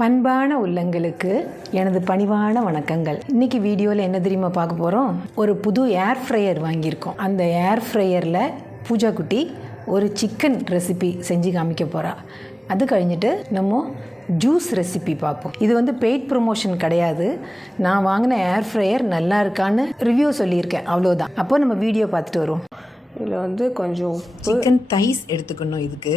பண்பான உள்ளங்களுக்கு எனது பணிவான வணக்கங்கள். இன்றைக்கி வீடியோவில் என்ன தெரியுமா பார்க்க போகிறோம்? ஒரு புது ஏர் ஃப்ரையர் வாங்கியிருக்கோம். அந்த ஏர் ஃப்ரையரில் பூஜா குட்டி ஒரு சிக்கன் ரெசிபி செஞ்சு காமிக்க போகிறா. அது கழிஞ்சிட்டு நம்ம ஜூஸ் ரெசிபி பார்ப்போம். இது பெய்ட் ப்ரொமோஷன் கிடையாது. நான் வாங்கின ஏர் ஃப்ரையர் நல்லா இருக்கான்னு ரிவ்யூ சொல்லியிருக்கேன், அவ்வளோதான். அப்போ நம்ம வீடியோ பார்த்துட்டு வருவோம். இதில் கொஞ்சம் சிக்கன் தைஸ் எடுத்துக்கணும். இதுக்கு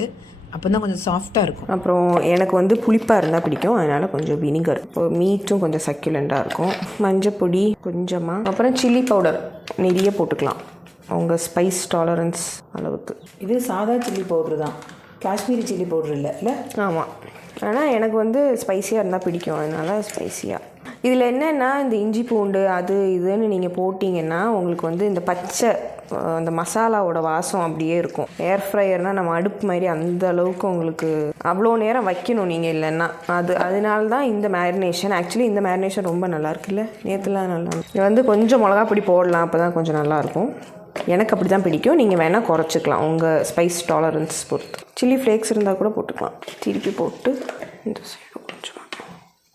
அப்போ தான் கொஞ்சம் சாஃப்டாக இருக்கும். அப்புறம் எனக்கு புளிப்பாக இருந்தால் பிடிக்கும், அதனால் கொஞ்சம் வினிகர். இப்போ மீட்டும் கொஞ்சம் சக்யூலண்டாக இருக்கும். மஞ்சப்பொடி கொஞ்சமாக, அப்புறம் சில்லி பவுடர் நிறைய போட்டுக்கலாம் உங்கள் ஸ்பைஸ் டாலரன்ஸ் அளவுக்கு. இது சாதா சில்லி பவுட்ரு தான், காஷ்மீரி சில்லி பவுட்ரு இல்லை. ஆமாம், ஆனால் எனக்கு ஸ்பைஸியாக இருந்தால் பிடிக்கும், அதனால் ஸ்பைஸியாக. இதில் என்னென்னா, இந்த இஞ்சி பூண்டு அது இதுன்னு நீங்கள் போட்டிங்கன்னா உங்களுக்கு இந்த பச்சை அந்த மசாலாவோட வாசம் அப்படியே இருக்கும். ஏர் ஃப்ரையர்னால் நம்ம அடுப்பு மாதிரி அந்த அளவுக்கு உங்களுக்கு அவ்வளோ நேரம் வைக்கணும் நீங்கள், இல்லைன்னா அதனால தான் இந்த மேரினேஷன். ஆக்சுவலி இந்த மேரினேஷன் ரொம்ப நல்லா இருக்குல்ல, நேற்றுலாம் நல்லா. இது கொஞ்சம் மிளகா பொடி போடலாம், அப்போ தான் கொஞ்சம் நல்லாயிருக்கும். எனக்கு அப்படி தான் பிடிக்கும். நீங்கள் வேணால் குறைச்சிக்கலாம் உங்கள் ஸ்பைஸ் டாலரன்ஸ் பொறுத்து. சில்லி ஃப்ளேக்ஸ் இருந்தால் கூட போட்டுக்கலாம். திருப்பி போட்டு இந்த சைடு கொஞ்சம்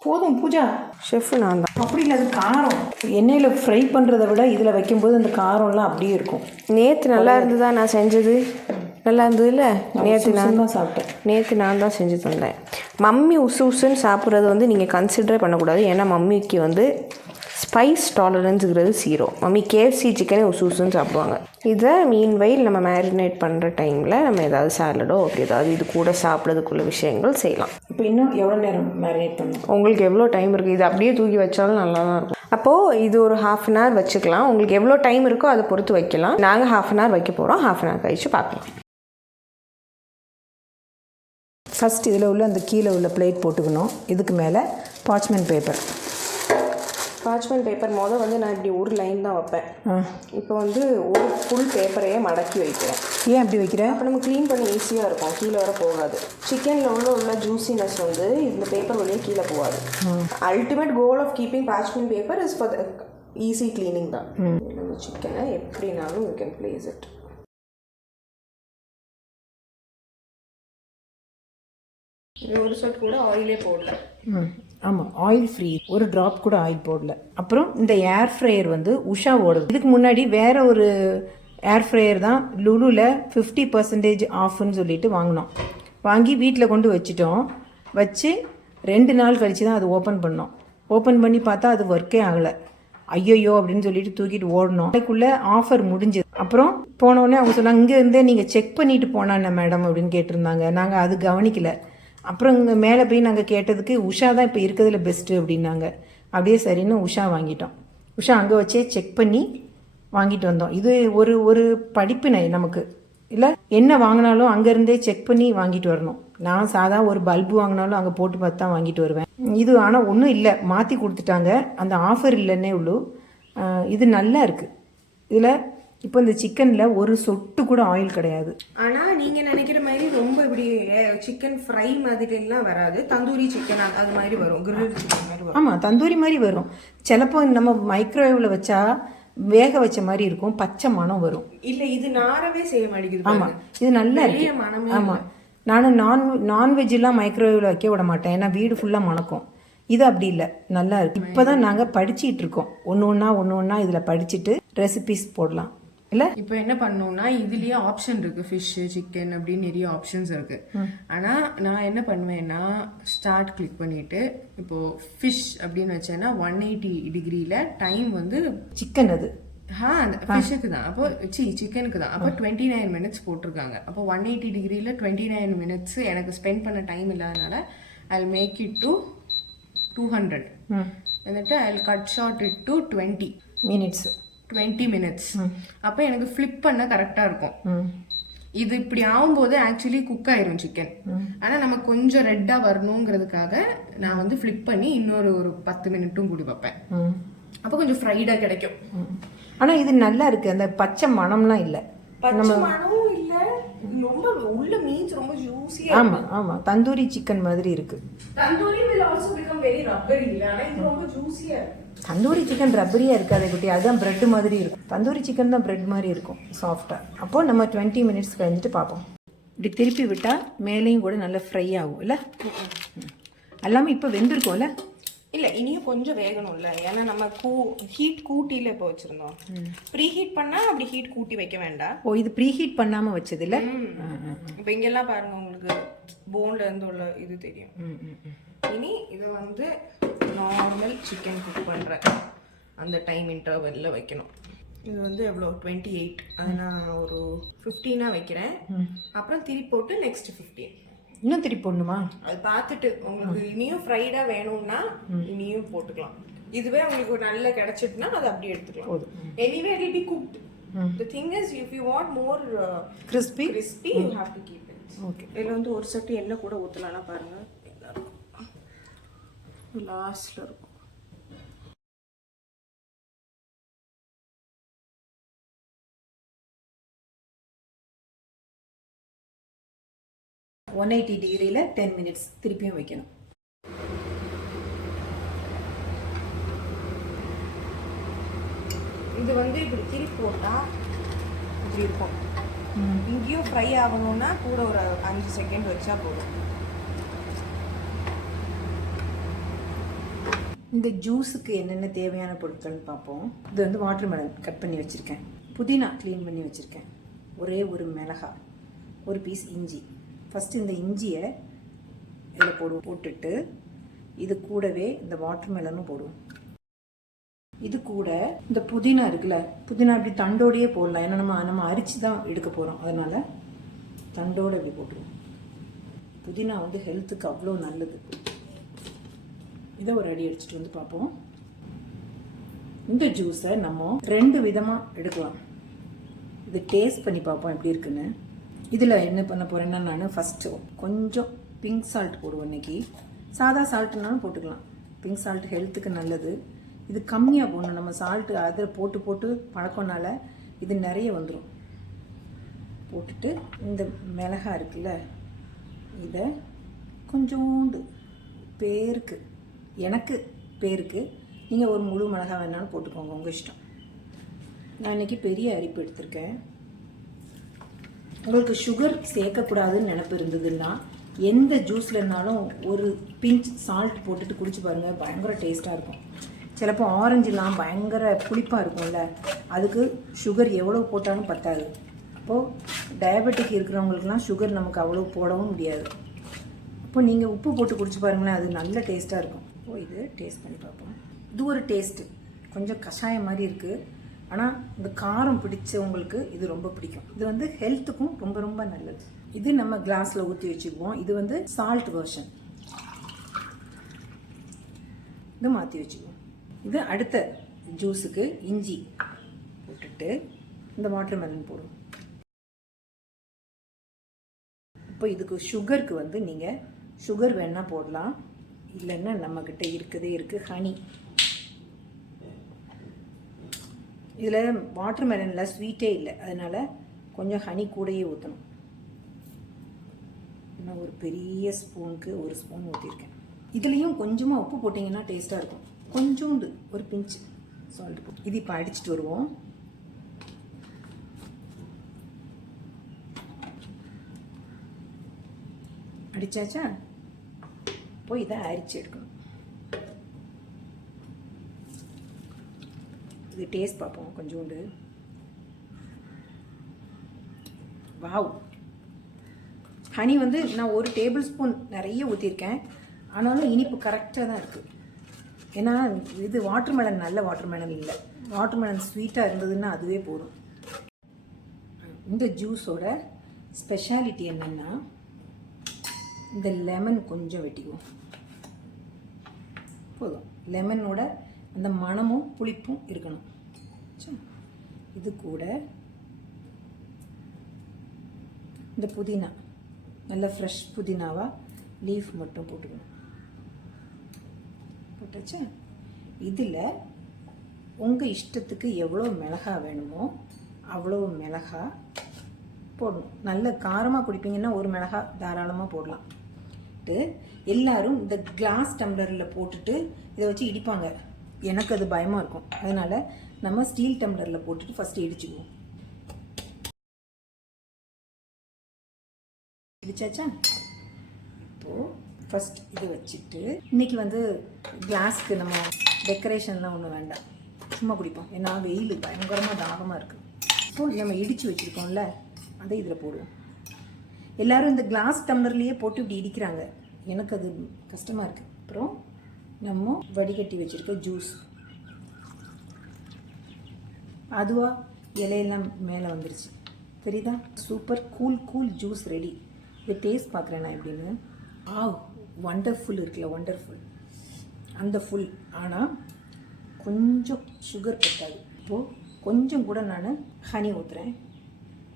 போதும். பூஜா ஷெஃப்பு நான் தான். அப்படி இல்லை, அது காரம் எண்ணெயில் ஃப்ரை பண்ணுறதை விட இதில் வைக்கும்போது அந்த காரம்லாம் அப்படியே இருக்கும். நேற்று நல்லா இருந்ததா நான் செஞ்சது? நல்லா இருந்ததுல்ல. நேற்று நான் தான் சாப்பிட்டேன். நேற்று நான் தான் செஞ்சு தந்தேன். மம்மி உசுன்னு சாப்பிட்றது நீங்கள் கன்சிடரே பண்ணக்கூடாது. ஏன்னா மம்மிக்கு ஸ்பைஸ் டாலரன்ஸுங்கிறது 0. மம்மி கேஎஃப்சி சிக்கனே உசுன்னு சாப்பிடுவாங்க. இதை மீன்வைல் நம்ம மேரினேட் பண்ணுற டைமில் நம்ம ஏதாவது சாலடோ அப்படி ஏதாவது இது கூட சாப்பிட்றதுக்குள்ள விஷயங்கள் செய்யலாம். இப்போ இன்னும் எவ்வளோ நேரம் மேரினேட் பண்ணணும்? உங்களுக்கு எவ்வளோ டைம் இருக்குது, இது அப்படியே தூக்கி வச்சாலும் நல்லா தான் இருக்கும். அப்போது இது ஒரு 1/2 hour வச்சுக்கலாம். உங்களுக்கு எவ்வளோ டைம் இருக்கோ அதை பொறுத்து வைக்கலாம். நாங்கள் 1/2 hour வைக்க போகிறோம். 1/2 hour கழிச்சு பார்க்கலாம். ஃபஸ்ட் இதில் உள்ள அந்த கீழே உள்ள பிளேட் போட்டுக்கணும். இதுக்கு மேலே பார்ச்மெண்ட் பேப்பர். பார்ச்மெண்ட் பேப்பர் நான் இப்படி ஒரு லைன் தான் வைப்பேன். இப்போ ஒரு ஃபுல் பேப்பரையே மடக்கி வைக்கிறேன். ஏன் அப்படி வைக்கிறேன்? அப்போ நம்ம க்ளீன் பண்ண ஈஸியாக இருக்கும், கீழே வர போகாது. சிக்கனில் உள்ள ஜூஸினஸ் இந்த பேப்பர் வழியே கீழே போகாது. Ultimate goal of keeping parchment paper is for easy cleaning தான். நம்ம சிக்கனை எப்படினாலும் யூ கேன் பிளேஸ் இட். ஒரு சொட் கூட ஆயிலே போடல. ஆமாம், ஆயில் ஃப்ரீ, ஒரு ட்ராப் கூட ஆயில் போடல. அப்புறம் இந்த ஏர் ஃப்ரையர் உஷாவோட. இதுக்கு முன்னாடி வேற ஒரு ஏர் ஃப்ரையர் தான் லுலுவில் 50% ஆஃப்னு சொல்லிட்டு வாங்கினோம். வாங்கி வீட்டில் கொண்டு வச்சுட்டோம். வச்சு 2 நாள் கழித்து தான் அது ஓப்பன் பண்ணோம். ஓப்பன் பண்ணி பார்த்தா அது ஒர்க்கே ஆகலை. ஐயோ அப்படின்னு சொல்லிட்டு தூக்கிட்டு ஓடணும். அதுக்குள்ளே ஆஃபர் முடிஞ்சுது. அப்புறம் போனோடனே அவங்க சொன்னாங்க, இங்கே இருந்தே நீங்கள் செக் பண்ணிட்டு போனாண்ணே மேடம் அப்படின்னு கேட்டிருந்தாங்க. நாங்கள் அது கவனிக்கலை. அப்புறம் இங்கே மேலே போய் நாங்கள் கேட்டதுக்கு உஷா தான் இப்போ இருக்கிறதுல பெஸ்ட்டு அப்படின்னாங்க. அப்படியே சரின்னு உஷா வாங்கிட்டோம். உஷா அங்கே வச்சே செக் பண்ணி வாங்கிட்டு வந்தோம். இது ஒரு படிப்பினை நமக்கு இல்லை. என்ன வாங்கினாலும் அங்கேருந்தே செக் பண்ணி வாங்கிட்டு வரணும். நான் சாதா ஒரு பல்பு வாங்கினாலும் அங்கே போட்டு பார்த்து தான் வாங்கிட்டு வருவேன். இது ஆனால் ஒன்றும் இல்லை, மாற்றி கொடுத்துட்டாங்க. அந்த ஆஃபர் இல்லைன்னே உள்ளு. இது நல்லா இருக்குது. இதில் இப்போ இந்த சிக்கனில் ஒரு சொட்டு கூட ஆயில் கிடையாது. ஆனால் நீங்கள் நினைக்கிற மாதிரி ரொம்ப இப்படி சிக்கன் ஃப்ரை மாதிரிலாம் வராது. தந்தூரி சிக்கன் அது மாதிரி வரும், கிரில் சிக்கன் மாதிரி வரும். ஆமாம், தந்தூரி மாதிரி வரும். சிலப்போ நம்ம மைக்ரோவேவில் வச்சா வேக வச்ச மாதிரி இருக்கும், பச்சை மனம் வரும். இல்லை, இது நாரவே செய்ய மாட்டேங்குது. ஆமாம், இது நல்லா இருக்கு. ஆமாம், நானும் நான்வெஜ்லாம் மைக்ரோவேவில் வைக்க விட மாட்டேன், ஏன்னா வீடு ஃபுல்லாக மணக்கும். இது அப்படி இல்லை, நல்லா இருக்குது. இப்போ தான் நாங்கள் படிச்சுட்டு இருக்கோம். ஒன்று ஒன்றா இதில் படிச்சுட்டு ரெசிபிஸ் போடலாம் இல்லை. இப்போ என்ன பண்ணோம்னா, இதுலயே ஆப்ஷன் இருக்கு, ஃபிஷ், சிக்கன் அப்படின்னு நிறைய ஆப்ஷன்ஸ் இருக்கு. ஆனா நான் என்ன பண்ணுவேன்னா, ஸ்டார்ட் கிளிக் பண்ணிட்டு இப்போ ஃபிஷ் அப்படின்னு வச்சேன்னா 180 டிகிரியில டைம் சிக்கன் அது ஃபிஷ்ஷுக்கு தான். அப்போ சிக்கனுக்கு தான். அப்போ 29 minutes போட்டிருக்காங்க. அப்போ 180 டிகிரியில 29 minutes எனக்கு ஸ்பெண்ட் பண்ண டைம் இல்லாதனால I'll make it to 200. வந்துட்டு I'll cut short it to 20 minutes. அப்போ எனக்கு ஃப்ளிப் பண்ண கரெக்டாக இருக்கும். இது இப்படி ஆகும்போது ஆக்சுவலி குக் ஆயிரும் சிக்கன். ஆனால் நம்ம கொஞ்சம் ரெட்டாக வரணுங்கிறதுக்காக நான் ஃப்ளிப் பண்ணி இன்னொரு 10 minutes கூடி வைப்பேன். அப்போ கொஞ்சம் ஃப்ரைடாக கிடைக்கும். ஆனால் இது நல்லா இருக்குது, அந்த பச்சை மணம்லாம் இல்லை. ரொம்ப உள்ள மீன்ஸ் ரொம்ப ஜூஸியா. ஆமா, தந்தூரி சிக்கன் மாதிரி இருக்கு. Tandoori will also become very rubbery. ஆனா இது ரொம்ப ஜூஸியா இருக்கு. தந்தூரி சிக்கன் ரப்பரியா இருக்காது குட்டி, அதுதான் பிரெட் மாதிரி இருக்கும். தந்தூரி சிக்கன் தான் பிரெட் மாதிரி இருக்கும், சாஃப்டா. அப்போ நம்ம 20 minutes கழிஞ்சிட்டு பார்ப்போம். இப்படி திருப்பி விட்டா மேலேயும் கூட நல்லா ஃப்ரை ஆகும் இல்லை. எல்லாமே இப்போ வெந்திருக்கோம்ல. இல்லை இனியும் கொஞ்சம் வேகணும்ல, ஏன்னா நம்ம ஹீட் கூட்டியில் இப்போ வச்சுருந்தோம். ப்ரீ ஹீட் பண்ணால் அப்படி ஹீட் கூட்டி வைக்க வேண்டாம். ஓ, இது ப்ரீ ஹீட் பண்ணாமல் வச்சது இல்லை. இப்போ இங்கெல்லாம் பாருங்கள், உங்களுக்கு போன்ல இருந்து உள்ள இது தெரியும். இனி இதை வந்து நார்மல் சிக்கன் குக் பண்ணுற அந்த டைம் இன்டர்வெல்ல வைக்கணும். இது வந்து எவ்வளோ 28, அதை நான் ஒரு 15 வைக்கிறேன். அப்புறம் திருப்பி போட்டு நெக்ஸ்ட் 15 இன்னும் திருப்பி போடணுமா? அது பார்த்துட்டு உங்களுக்கு இனியும் ஃப்ரைடாக வேணும்னா இனியும் போட்டுக்கலாம். இதுவே உங்களுக்கு ஒரு நல்ல கிடைச்சிட்டுனா அதை அப்படியே எடுத்துக்கலாம். Anyway it will be cooked. The thing is, if you want more crispy, you have to keep it. Okay. இதில் வந்து ஒரு சட்டி எண்ணெய் கூட ஊற்றலாம் பாருங்க, லாஸ்ட்ல இருக்கும். ஒன் 180 டிகிரியில் 10 மினிட்ஸ் திருப்பியும் வைக்கணும். இது வந்து இப்படி திருப்பி போட்டால் இப்படி இருக்கும். இங்கேயும் ஃப்ரை ஆகணும்னா கூட ஒரு 5 செகண்ட் வச்சா போதும். இந்த ஜூஸுக்கு என்னென்ன தேவையான பொருட்கள்னு பார்ப்போம். இது வந்து வாட்டர்மெலன் கட் பண்ணி வச்சுருக்கேன், புதினா க்ளீன் பண்ணி வச்சுருக்கேன், ஒரே ஒரு மிளகாய், ஒரு பீஸ் இஞ்சி. ஃபஸ்ட்டு இந்த இஞ்சியை இதில் போட்டுட்டு இது கூடவே இந்த வாட்டர்மெலனும் போடுவோம். இது கூட இந்த புதினா இருக்குல்ல, புதினா இப்படி தண்டோடையே போடலாம், ஏன்னா நம்ம அரிச்சு தான் எடுக்க போகிறோம், அதனால் தண்டோடு இப்படி போட்டுருவோம். புதினா வந்து ஹெல்த்துக்கு அவ்வளோ நல்லது. இதை ஒரு அடி அடிச்சுட்டு வந்து பார்ப்போம். இந்த ஜூஸை நம்ம 2 விதமாக எடுக்கலாம். இது டேஸ்ட் பண்ணி பார்ப்போம் எப்படி இருக்குன்னு. இதில் என்ன பண்ண போகிறேன்னா, நான் ஃபஸ்ட்டு கொஞ்சம் பிங்க் சால்ட் போடுவோம். இன்றைக்கி சாதா சால்ட்டுனாலும் போட்டுக்கலாம், பிங்க் சால்ட் ஹெல்த்துக்கு நல்லது. இது கம்மியாக போடணும், நம்ம சால்ட்டு அதில் போட்டு பழக்கம்னால இது நிறைய வந்துடும். போட்டுட்டு இந்த மிளகாய் இருக்குல்ல, இதை கொஞ்சோண்டு பேருக்கு, எனக்கு பேருக்கு, நீங்கள் ஒரு முழு மிளகாய் வேணாலும் போட்டுக்கோங்க, உங்கள் இஷ்டம். நான் இன்றைக்கி பெரிய அரிப்பு எடுத்திருக்கேன். உங்களுக்கு சுகர் சேர்க்கக்கூடாதுன்னு நினப்பு இருந்ததுன்னா எந்த ஜூஸ்லனாலும் ஒரு பிஞ்ச் சால்ட் போட்டுட்டு குடிச்சு பாருங்கள், பயங்கர டேஸ்ட்டாக இருக்கும். சிலப்போ ஆரஞ்சுலாம் பயங்கர புளிப்பாக இருக்கும்ல, அதுக்கு சுகர் எவ்வளோ போட்டாலும் பத்தாது. அப்போது டயபெட்டிக் இருக்கிறவங்களுக்குலாம் சுகர் நமக்கு அவ்வளோ போடவும் முடியாது. அப்போ நீங்கள் உப்பு போட்டு குடிச்சு பாருங்களேன், அது நல்ல டேஸ்ட்டாக இருக்கும். இப்போ இது டேஸ்ட் பண்ணி பார்ப்போம். இது ஒரு டேஸ்ட்டு, கொஞ்சம் கஷாயம் மாதிரி இருக்குது, ஆனால் இந்த காரம் பிடிச்சவங்களுக்கு இது ரொம்ப பிடிக்கும். இது வந்து ஹெல்த்துக்கும் ரொம்ப ரொம்ப நல்லது. இது நம்ம கிளாஸில் ஊற்றி வச்சுக்குவோம். இது வந்து சால்ட் வெர்ஷன், இது மாற்றி வச்சுக்குவோம். இது அடுத்த ஜூஸுக்கு இஞ்சி போட்டுட்டு இந்த வாட்டர்மெலன் போடுவோம். இப்போ இதுக்கு சுகருக்கு வந்து நீங்கள் சுகர் வேணால் போடலாம், இல்லைன்னா நம்மக்கிட்ட இருக்குது ஹனி. இதில் வாட்டர்மெலனில் ஸ்வீட்டே இல்லை, அதனால் கொஞ்சம் ஹனி கூடையே ஊற்றணும். நான் ஒரு பெரிய ஸ்பூனுக்கு 1 ஸ்பூன் ஊற்றிருக்கேன். இதுலேயும் கொஞ்சமாக உப்பு போட்டிங்கன்னா டேஸ்ட்டாக இருக்கும். கொஞ்சோண்டு ஒரு பிஞ்சு சால்ட் போட்டு இது இப்போ அடிச்சுட்டு வருவோம். அடிச்சாச்சா? போய் இதை அரிச்சு எடுக்கணும். இது டேஸ்ட் பார்ப்போம் கொஞ்சோண்டு. வாவ், ஹனி வந்து நான் 1 டேபிள் ஸ்பூன் நிறைய ஊற்றிருக்கேன், ஆனாலும் இனிப்பு கரெக்டாக தான் இருக்குது. ஏன்னா இது வாட்டர்மெலன் நல்ல வாட்டர்மெலன் இல்லை, வாட்டர்மெலன் ஸ்வீட்டாக இருந்ததுன்னா அதுவே போதும். இந்த ஜூஸோட ஸ்பெஷாலிட்டி என்னென்னா, இந்த லெமன் கொஞ்சம் வெட்டிக்குவோம் போதும். லெமனோட அந்த மணமும் புளிப்பும் இருக்கணும். இது கூட இந்த புதினா, நல்ல ஃப்ரெஷ் புதினாவா லீஃப் மட்டும் போட்டுக்கணும். போட்டாச்சா? இதில் உங்கள் இஷ்டத்துக்கு எவ்வளோ மிளகாய் வேணுமோ அவ்வளோ மிளகாய் போடணும். நல்ல காரமாக குடிப்பீங்கன்னா 1 மிளகாய் தாராளமாக போடலாம். எல்லாரும் இந்த கிளாஸ் டம்ளரில் போட்டுட்டு இதை வச்சு இடிப்பாங்க, எனக்கு அது பயமாக இருக்கும். அதனால் நம்ம ஸ்டீல் டம்ளரில் போட்டுட்டு ஃபஸ்ட்டு இடிச்சுக்குவோம். இடிச்சாச்சா? இப்போது ஃபஸ்ட் இது வச்சுட்டு இன்றைக்கி வந்து கிளாஸ்க்கு நம்ம டெக்கரேஷன்லாம் ஒன்றும் வேண்டாம், சும்மா குடிப்போம். ஏன்னா வெயில் பயங்கரமாக தாகமாக இருக்குது. ஸோ நம்ம இடித்து வச்சுருக்கோம்ல அதை இதில் போடுவோம். எல்லோரும் இந்த கிளாஸ் டம்ளர்லேயே போட்டு இப்படி இடிக்கிறாங்க, எனக்கு அது கஷ்டமாக இருக்குது. அப்புறம் நம்ம வடிகட்டி வச்சுருக்க ஜூஸ், அதுவாக இலையெல்லாம் மேலே வந்துருச்சு தெரியுதா? Super cool juice ready. இது டேஸ்ட் பார்க்குறேன் நான் எப்படின்னு. வண்டர்ஃபுல் இருக்குல்ல, வண்டர்ஃபுல் அந்த ஃபுல். ஆனால் கொஞ்சம் சுகர் பத்தாது. இப்போது கொஞ்சம் கூட நான் ஹனி ஊற்றுறேன்.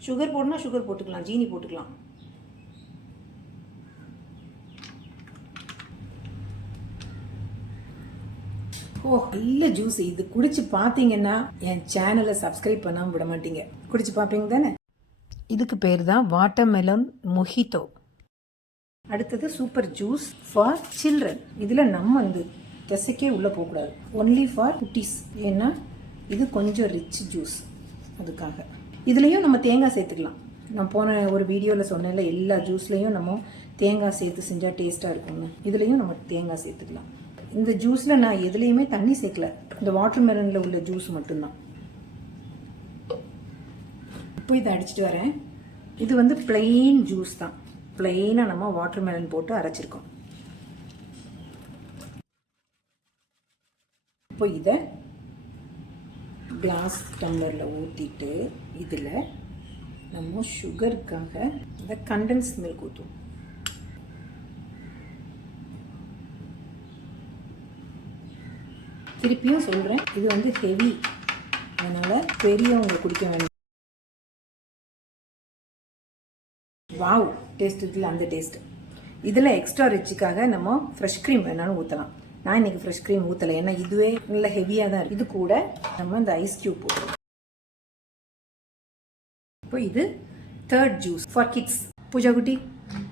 சுகர் போடணும்னா சுகர் போட்டுக்கலாம், ஜீனி போட்டுக்கலாம். நல்ல ஜூஸ். இது குடிச்சு பார்த்தீங்கன்னா என் சேனலை சப்ஸ்கிரைப் பண்ணாமல் விட மாட்டீங்க. குடிச்சு பார்ப்பீங்க தானே? இதுக்கு பேர் தான் வாட்டர்மெலன் மொஹிட்டோ. அடுத்தது சூப்பர் ஜூஸ் ஃபார் சில்ட்ரன். இதில் நம்ம வந்து கெசைக்கே உள்ளே போகக்கூடாது, ஒன்லி ஃபார் குட்டீஸ். ஏன்னா இது கொஞ்சம் ரிச் ஜூஸ், அதுக்காக. இதுலேயும் நம்ம தேங்காய் சேர்த்துக்கலாம். நான் போன ஒரு வீடியோவில் சொன்னேன்ல, எல்லா ஜூஸ்லேயும் நம்ம தேங்காய் சேர்த்து செஞ்சால் டேஸ்ட்டாக இருக்கும்னு. இதுலேயும் நம்ம தேங்காய் சேர்த்துக்கலாம். இந்த ஜூஸில் நான் எதுலேயுமே தண்ணி சேர்க்கல, இந்த வாட்டர்மெலனில் உள்ள ஜூஸ் மட்டும்தான். இப்போ இதை அடிச்சுட்டு வரேன். இது வந்து பிளெயின் ஜூஸ் தான், பிளெயினாக நம்ம வாட்டர்மெலன் போட்டு அரைச்சிருக்கோம். இப்போ இதை கிளாஸ் டம்ளரில் ஊற்றிட்டு இதில் நம்ம சுகருக்காக இந்த கண்டென்ஸ் மில்க் ஊற்றுவோம். திருப்பியும் சொல்கிறேன், இது வந்து ஹெவி, அதனால் பெரியவங்க குடிக்க வேண்டாம். வாவ், டேஸ்ட் இருக்குல்ல, அந்த டேஸ்ட்டு. இதில் எக்ஸ்ட்ரா ரிச்சுக்காக நம்ம ஃப்ரெஷ் க்ரீம் வேணாலும் ஊற்றலாம். நான் இன்றைக்கி ஃப்ரெஷ் க்ரீம் ஊற்றலை, ஏன்னா இதுவே நல்ல ஹெவியாக தான் இருக்குது. இது கூட நம்ம இந்த ஐஸ் க்யூப் போடுறோம். இப்போ இது third juice for kids. Pooja குட்டி,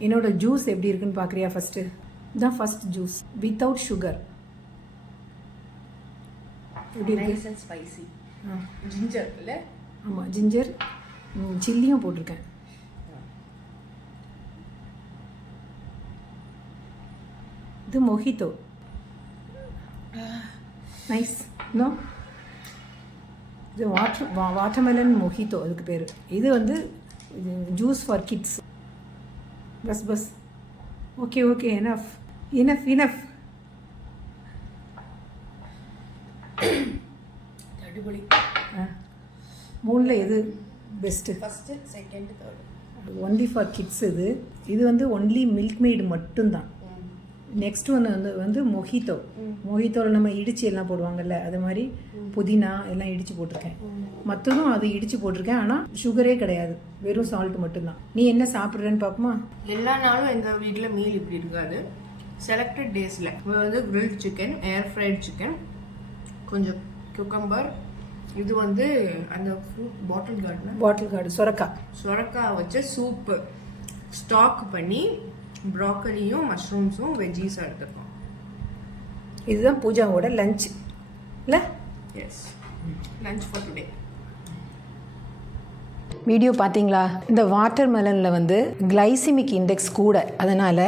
என்னோட ஜூஸ் எப்படி இருக்குன்னு பார்க்குறியா? ஃபஸ்ட்டு இதுதான் ஃபஸ்ட் ஜூஸ் வித்தவுட் சுகர். எப்படி இருக்கு? ஸ்பைசி. ஜிஞ்சர் இல்லை? ஆமாம், ஜிஞ்சர், சில்லியும் போட்டிருக்கேன். இது மொஹிட்டோ. நைஸ். நோ, இது வாட்டர்மெலன் மொஹிட்டோ அதுக்கு பேர். இது வந்து ஜூஸ் ஃபார் கிட்ஸ். பஸ் ஓகே இனஃப். அடிபொலி. மூணில் எது best? First, second, third. Only for kids. இது வந்து ஒன்லி மில்க் மெய்டு மட்டும்தான். நெக்ஸ்ட் ஒன்று வந்து மொஹிட்டோவில் நம்ம இடித்து எல்லாம் போடுவாங்கல்ல, அது மாதிரி புதினா எல்லாம் இடித்து போட்டிருக்கேன். மற்றதும் அது இடித்து போட்டிருக்கேன், ஆனால் சுகரே கிடையாது, வெறும் சால்ட் மட்டும்தான். நீ என்ன சாப்பிட்றேன்னு பார்ப்போமா? எல்லா நாளும் எங்கள் வீட்டில் மீல் இப்படி இருக்காது. செலக்டட் டேஸில் வந்து கிரில்ட் சிக்கன், ஏர் ஃப்ரைட் சிக்கன், கொஞ்சம் குக்கம்பர், இது வந்து அந்த ஃப்ரூட் பாட்டில் கார்டு சொரக்காய் வச்ச சூப்பு ஸ்டாக் பண்ணி ப்ராக்கலியும் மஷ்ரூம்ஸும் வெஜ்ஜீஸாக எடுத்துருக்கோம். இதுதான் பூஜாவோட லஞ்ச் இல்லை? Yes, lunch for today. Video பார்த்தீங்களா? இந்த வாட்டர்மெலனில் வந்து கிளைசிமிக் இண்டெக்ஸ் கூட, அதனால்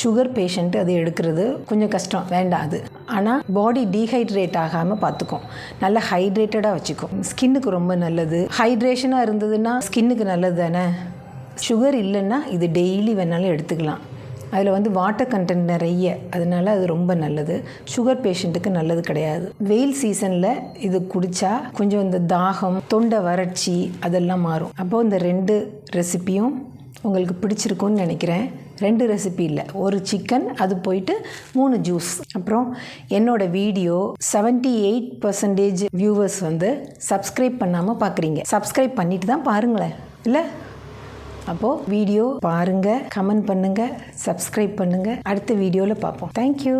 சுகர் பேஷண்ட் அது எடுக்கிறது கொஞ்சம் கஷ்டம், வேண்டாம் அது. ஆனால் பாடி டீஹைட்ரேட் ஆகாமல் பார்த்துக்கும், நல்லா ஹைட்ரேட்டடாக வச்சுக்கும். ஸ்கின்னுக்கு ரொம்ப நல்லது. ஹைட்ரேஷனாக இருந்ததுன்னா ஸ்கின்னுக்கு நல்லது தானே. சுகர் இல்லைன்னா இது டெய்லி வேணாலும் எடுத்துக்கலாம். அதில் வந்து வாட்டர் கண்டென்ட் நிறைய, அதனால அது ரொம்ப நல்லது. சுகர் பேஷண்ட்டுக்கு நல்லது கிடையாது. வெயில் சீசனில் இது குடித்தா கொஞ்சம் இந்த தாகம், தொண்டை வறட்சி அதெல்லாம் மாறும். அப்போது இந்த 2 ரெசிப்பியும் உங்களுக்கு பிடிச்சிருக்குன்னு நினைக்கிறேன். 2 ரெசிபி இல்லை, ஒரு சிக்கன், அது போயிட்டு 3 ஜூஸ். அப்புறம் என்னோடய வீடியோ 78% வியூவர்ஸ் வந்து சப்ஸ்கிரைப் பண்ணாமல் பார்க்குறீங்க. சப்ஸ்கிரைப் பண்ணிட்டு தான் பாருங்களேன், இல்லை? அப்போது வீடியோ பாருங்கள், கமெண்ட் பண்ணுங்கள், சப்ஸ்கிரைப் பண்ணுங்கள். அடுத்த வீடியோவில் பார்ப்போம். தேங்க்யூ.